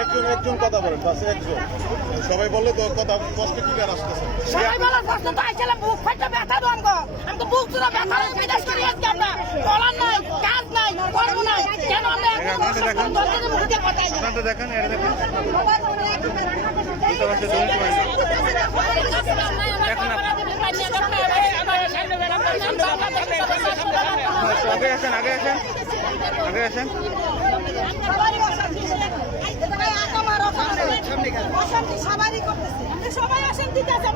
একজন একজন কথা বলেন, বাস একজন। সবাই বললে তো কথা, কষ্টে কি গান আসতেছে? সবাই বলার প্রশ্ন তো আইছিলাম বুক ফাইটা ব্যথা দো আমগো আমগো বুক জুড়ে ব্যথা বিদেশ করে আজকে আমরা। বলার নাই, কাজ না। আপনারা দেখেন। এটা দেখেন করে আগে আসেন আগে আসেন আগে আসেন। সবারই করতেছে? সবাই আসেন দিতে আছে।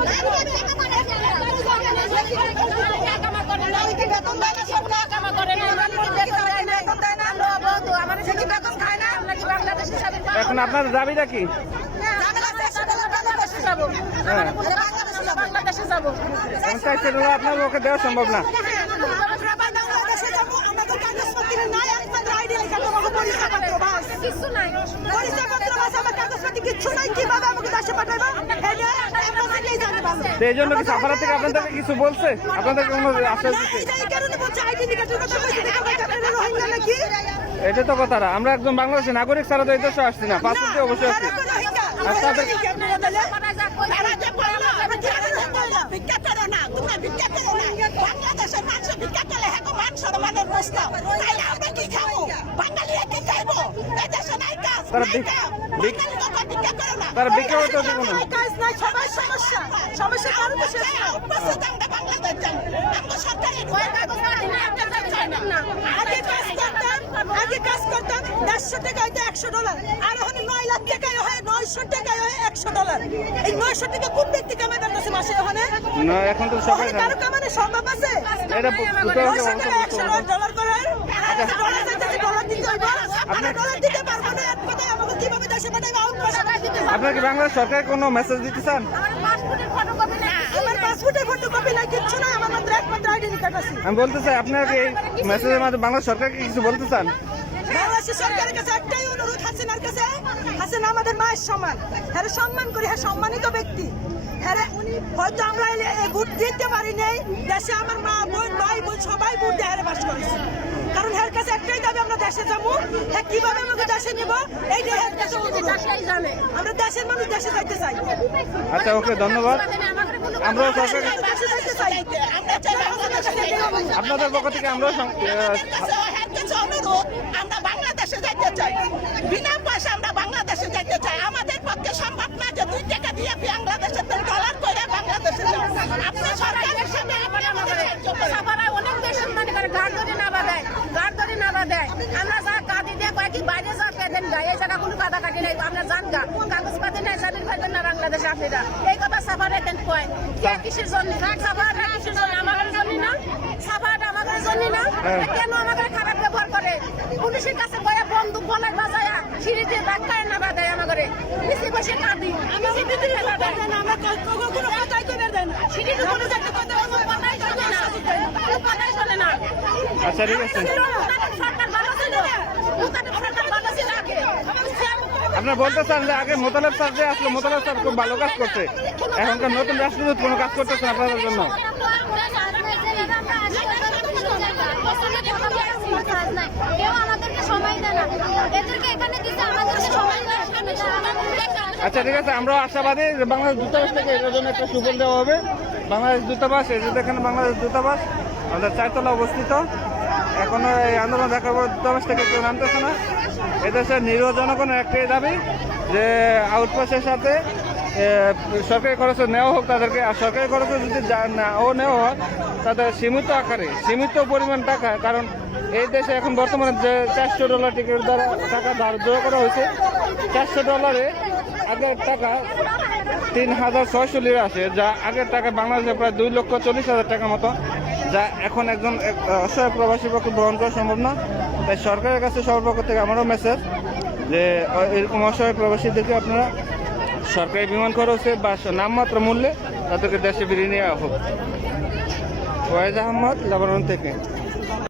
এখন আপনার দাবিটা কি? আপনার ওকে দেওয়া সম্ভব না। কিছু নাই তো এই জন্য কি সাফারা থেকে আপনাদেরকে কিছু বলছে? আপনাদের কোনো আশ্বাস এটা তো কথা আমরা একজন বাংলাদেশের নাগরিক ছাড়া তো এই দেশে আসছি না পাসপোর্ট দিয়ে অবশ্যই আসছি। বাংলাদেশের মানুষ ভিক্ষা করলে হ্যাঁ মান সম্মানের প্রশ্ন। আমরা কি খাব? বাঙালি কি খাইবো? এই নাই কাজ তারা নাই কাজ। তারা না। কাজ নাই সবার সমস্যা। সমস্যা কারণ তো শেষ না আমরা বাংলাদেশ যাই আমরা সরকারি আগে কাজ করতাম আগে কাজ করতাম দেড়শো টাকা হয়তো একশো ডলার। আর এখন নয় লাখ টাকায় হয় নয়শো টাকায় হয় একশো ডলার এই নয়শো টাকা কোন ব্যক্তি কামাই করতেছে মাসে ওখানে না এখন তো সবাই কারও কামানো সম্ভব আছে? এটা নয়শো টাকা একশো ডলার করে ডলার দিতে ডলার দিতে হইব আমরা ডলার দিতে পারব না এক কথায় আমাকে কীভাবে দেশে পাঠাইবো আউট আপনার কি বাংলাদেশ সরকার কোনো মেসেজ দিতে চান? আমার পাসপোর্টের ফটোকপি নাই। কিচ্ছু নাই আমার মাত্র একমাত্র আইডেন্টি কার্ড আছে। আমি বলতে চাই আপনার কি এই মেসেজের মাধ্যমে বাংলাদেশ সরকারকে কিছু বলতে চান? বাংলাদেশের সরকারের কাছে একটাই অনুরোধ হাসিনার কাছে। হাসিনা আমাদের মায়ের সমান। হ্যাঁ সম্মান করি। হ্যাঁ সম্মানিত ব্যক্তি। হ্যাঁ উনি হয়তো আমরা এই- এই ভোট দিতে পারি নাই। দেশে আমার মা বোন ভাই বোন সবাই ভোট দিয়ে হারে বাস করেছে। কারণ এর কাছে একটাই দাবি আমরা দেশে যাব। হ্যাঁ কীভাবে আমাকে দেশে নিব? এইটাই এর কাছে অনুরোধ। আমরা দেশের মানুষ দেশে যাইতে চাই। আচ্ছা ওকে ধন্যবাদ। আমরা। আপনাদের পক্ষ থেকে আমরা বিনা পয়সা আমরা বাংলাদেশে যাইতে চাই। আমাদের পক্ষে সম্ভব না যে দুই টাকা দিয়ে বাংলাদেশে ডলার করে বাংলাদেশে যাও আপনি সরকারের সাথে আপনি আমাদের সাহায্য করেন। অনেক দেশের মানে করে গাড় ধরে নাবা দেয় গাড় ধরে নাবা দেয় আমরা যা কাঁদি দিয়ে কয়েকটি বাইরে যা পেদেন গা এই জায়গা কোনো কাদা কাটি নাই। আমরা জান গা। কাগজ পাতি নাই স্বাধীন পাইবেন না বাংলাদেশ আপনারা এই কথা সাফারে কেন কয়? কে কিসের জন্য? সাফারটা কিসের জন্য? আমাদের জন্য না? সাফারটা আমাদের জন্য না? হ্যাঁ। কেন আমাদের খারাপ ব্যবহার করে? পুলিশের কাছে বন্দুক বলাই বাজায়া সিঁড়ি দিয়ে ধাক্কায় নাবা দেয় আমাদের বেশি বসে কাঁদি। আমি সিঁড়ি দিয়ে নাবা দেয় আমরা কোনো কথাই করে যাতে কথা কথাই না। কথাই না। আচ্ছা ঠিক আছে। সরকার ভালো ছিল সরকার ভালো ছিল আগে আপনার বলতে চান যে আগে মোতালেব স্যার যে আসলে, মোতালেব স্যার খুব ভালো কাজ করছে। এখনকার নতুন রাষ্ট্রদূত কোনো কাজ করতেছে আপনাদের জন্য। এখানে আচ্ছা ঠিক আছে, আমরাও আশাবাদী যে বাংলাদেশ দূতাবাস থেকে এটার জন্য একটা সুফল দেওয়া হবে। বাংলাদেশ দূতাবাস, এই যে দেখেন বাংলাদেশ দূতাবাস, আমাদের চারতলা অবস্থিত। এখনও এই আন্দোলন দেখার পর দূতাবাস থেকে কেউ নামতেছে না। এদেশের নিরীহ জনগণের একটাই দাবি যে আউটপোস্টের সাথে সরকারি খরচে নেওয়া হোক তাদেরকে, আর সরকারি খরচে যদি নাও নেওয়া হয়, তাদের সীমিত আকারে, সীমিত পরিমাণ টাকা, কারণ এই দেশে এখন বর্তমানে যে চারশো ডলার টিকিট দ্বারা টাকা ধার্য করা হয়েছে, চারশো ডলারে আগের টাকা তিন হাজার ছয়শো লিরা আসে, যা আগের টাকা বাংলাদেশে প্রায় দুই লক্ষ চল্লিশ হাজার টাকার মতো। যা এখন একজন এক অসহায় প্রবাসীর পক্ষে বহন করা সম্ভব না। তাই সরকারের কাছে সবার পক্ষ থেকে আমারও মেসেজ যে এরকম অসহায় প্রবাসীদেরকে আপনারা সরকারি বিমান খরচে বা নামমাত্র মূল্যে তাদেরকে দেশে ফিরিয়ে নেওয়া হোক ওয়াইজ আহমদ লেবানন থেকে।